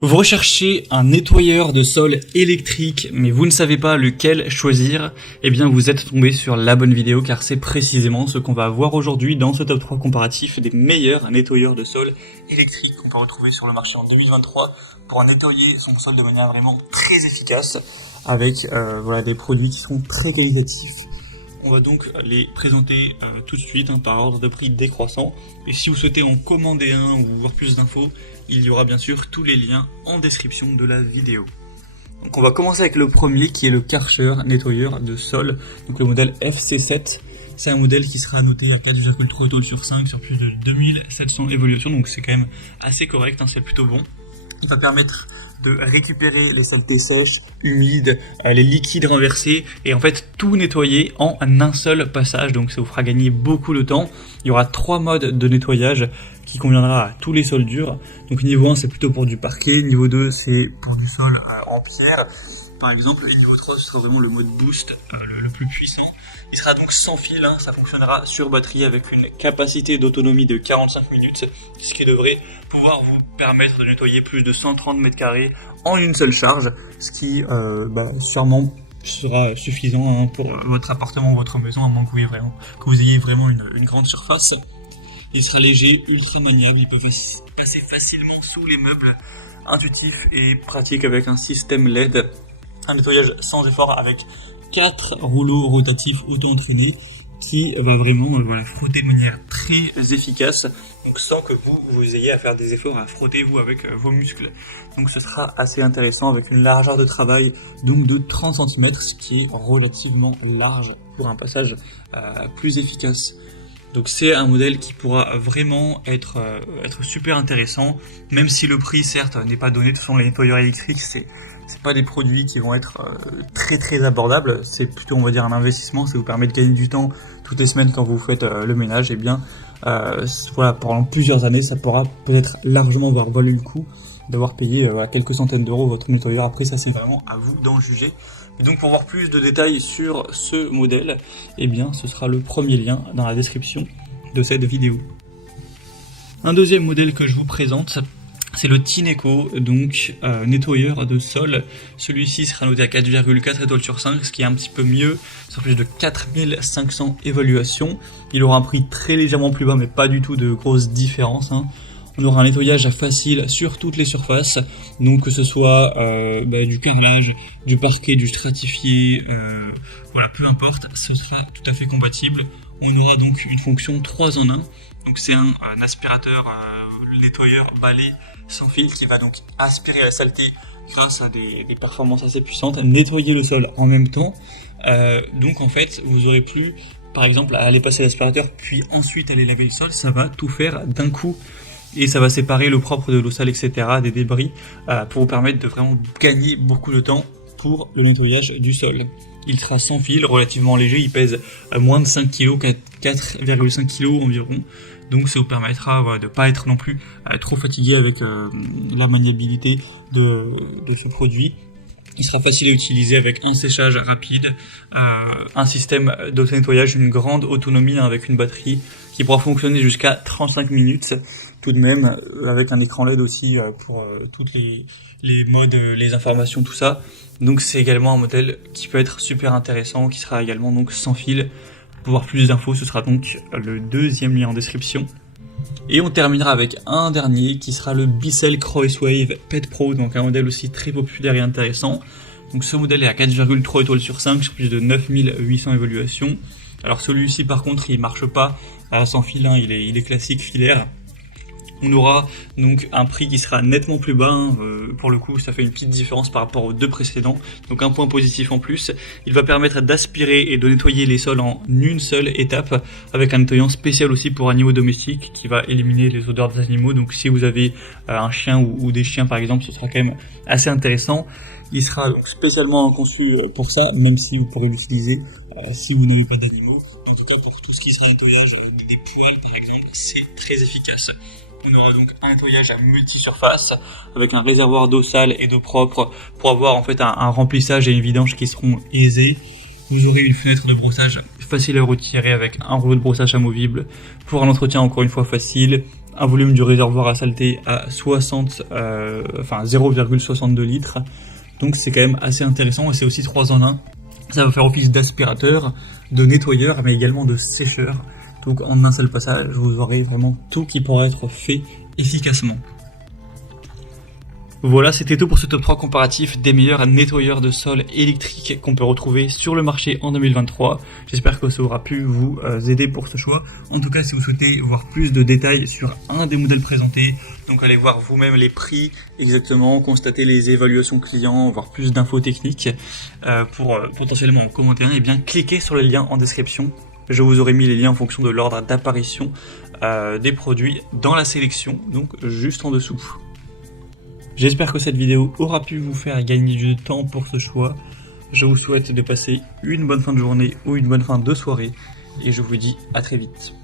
Vous recherchez un nettoyeur de sol électrique, mais vous ne savez pas lequel choisir, eh bien vous êtes tombé sur la bonne vidéo car c'est précisément ce qu'on va voir aujourd'hui dans ce top 3 comparatif des meilleurs nettoyeurs de sol électriques qu'on peut retrouver sur le marché en 2023 pour nettoyer son sol de manière vraiment très efficace avec des produits qui sont très qualitatifs. On va donc les présenter tout de suite par ordre de prix décroissant. Et si vous souhaitez en commander un ou voir plus d'infos, il y aura bien sûr tous les liens en description de la vidéo. Donc on va commencer avec le premier qui est le Karcher nettoyeur de sol, donc le modèle FC7. C'est un modèle qui sera noté à 4,3 étoiles sur 5 sur plus de 2700 évaluations, donc c'est quand même assez correct, c'est plutôt bon. Il va permettre de récupérer les saletés sèches, humides, les liquides renversés et en fait tout nettoyer en un seul passage, donc ça vous fera gagner beaucoup de temps. Il y aura 3 modes de nettoyage qui conviendra à tous les sols durs. Donc niveau 1 c'est plutôt pour du parquet, niveau 2 c'est pour du sol en pierre par exemple, et niveau 3 ce sera vraiment le mode boost le plus puissant. Il sera donc sans fil, ça fonctionnera sur batterie avec une capacité d'autonomie de 45 minutes, ce qui devrait pouvoir vous permettre de nettoyer plus de 130 mètres carrés en une seule charge, ce qui sûrement sera suffisant pour votre appartement ou votre maison, à moins que vous ayez vraiment une grande surface. Il sera léger, ultra maniable, il peut passer facilement sous les meubles, intuitif et pratique avec un système LED, un nettoyage sans effort avec 4 rouleaux rotatifs auto-entraînés qui va vraiment frotter de manière très efficace, donc sans que vous ayez à faire des efforts à frotter vous avec vos muscles. Donc ce sera assez intéressant avec une largeur de travail donc de 30 cm, ce qui est relativement large pour un passage plus efficace. Donc c'est un modèle qui pourra vraiment être super intéressant, même si le prix certes n'est pas donné. De toute façon les nettoyeurs électriques c'est pas des produits qui vont être très très abordables, c'est plutôt on va dire un investissement, ça vous permet de gagner du temps toutes les semaines quand vous faites le ménage, et bien pendant plusieurs années ça pourra peut-être largement valoir le coup d'avoir payé quelques centaines d'euros votre nettoyeur. Après ça c'est vraiment à vous d'en juger. Et donc pour voir plus de détails sur ce modèle, eh bien ce sera le premier lien dans la description de cette vidéo. Un deuxième modèle que je vous présente, c'est le Tineco, donc nettoyeur de sol. Celui-ci sera noté à 4,4 étoiles sur 5, ce qui est un petit peu mieux, sur plus de 4500 évaluations. Il aura un prix très légèrement plus bas, mais pas du tout de grosses différences. On aura un nettoyage facile sur toutes les surfaces, donc que ce soit du carrelage, du parquet, du stratifié, peu importe, ce sera tout à fait compatible. On aura donc une fonction 3 en 1, donc c'est un aspirateur nettoyeur balai sans fil qui va donc aspirer la saleté grâce à des performances assez puissantes, nettoyer le sol en même temps. Donc en fait vous aurez plus par exemple à aller passer l'aspirateur puis ensuite aller laver le sol, ça va tout faire d'un coup. Et ça va séparer le propre de l'eau sale, etc., des débris, pour vous permettre de vraiment gagner beaucoup de temps pour le nettoyage du sol. Il sera sans fil, relativement léger, il pèse moins de 5 kg, 4,5 kg environ. Donc ça vous permettra de ne pas être non plus trop fatigué avec la maniabilité de ce produit. Il sera facile à utiliser avec un séchage rapide, un système d'auto-nettoyage, une grande autonomie avec une batterie qui pourra fonctionner jusqu'à 35 minutes tout de même, avec un écran LED aussi pour toutes les modes, les informations, tout ça. Donc c'est également un modèle qui peut être super intéressant, qui sera également donc sans fil. Pour voir plus d'infos, ce sera donc le deuxième lien en description. Et on terminera avec un dernier qui sera le Bissell Crosswave Pet Pro, donc un modèle aussi très populaire et intéressant. Donc ce modèle est à 4,3 étoiles sur 5 sur plus de 9800 évaluations. Alors celui-ci par contre il marche pas sans fil, il est classique filaire. On aura donc un prix qui sera nettement plus bas, pour le coup ça fait une petite différence par rapport aux deux précédents, donc un point positif en plus. Il va permettre d'aspirer et de nettoyer les sols en une seule étape, avec un nettoyant spécial aussi pour animaux domestiques qui va éliminer les odeurs des animaux, donc si vous avez un chien ou des chiens par exemple, ce sera quand même assez intéressant. Il sera donc spécialement conçu pour ça, même si vous pourrez l'utiliser si vous n'avez pas d'animaux. En tout cas pour tout ce qui sera nettoyage des poils par exemple, c'est très efficace. On aura donc un nettoyage à multi-surface avec un réservoir d'eau sale et d'eau propre pour avoir en fait un remplissage et une vidange qui seront aisés. Vous aurez une fenêtre de brossage facile à retirer avec un rouleau de brossage amovible pour un entretien encore une fois facile, un volume du réservoir à saleté à 0,62 litres. Donc c'est quand même assez intéressant et c'est aussi 3 en 1. Ça va faire office d'aspirateur, de nettoyeur, mais également de sécheur. Donc en un seul passage, vous aurez vraiment tout qui pourra être fait efficacement. Voilà, c'était tout pour ce top 3 comparatif des meilleurs nettoyeurs de sol électriques qu'on peut retrouver sur le marché en 2023. J'espère que ça aura pu vous aider pour ce choix. En tout cas, si vous souhaitez voir plus de détails sur un des modèles présentés, donc allez voir vous-même les prix exactement, constater les évaluations clients, voir plus d'infos techniques pour potentiellement en commenter un, et bien cliquez sur les liens en description. Je vous aurai mis les liens en fonction de l'ordre d'apparition des produits dans la sélection, donc juste en dessous. J'espère que cette vidéo aura pu vous faire gagner du temps pour ce choix. Je vous souhaite de passer une bonne fin de journée ou une bonne fin de soirée et je vous dis à très vite.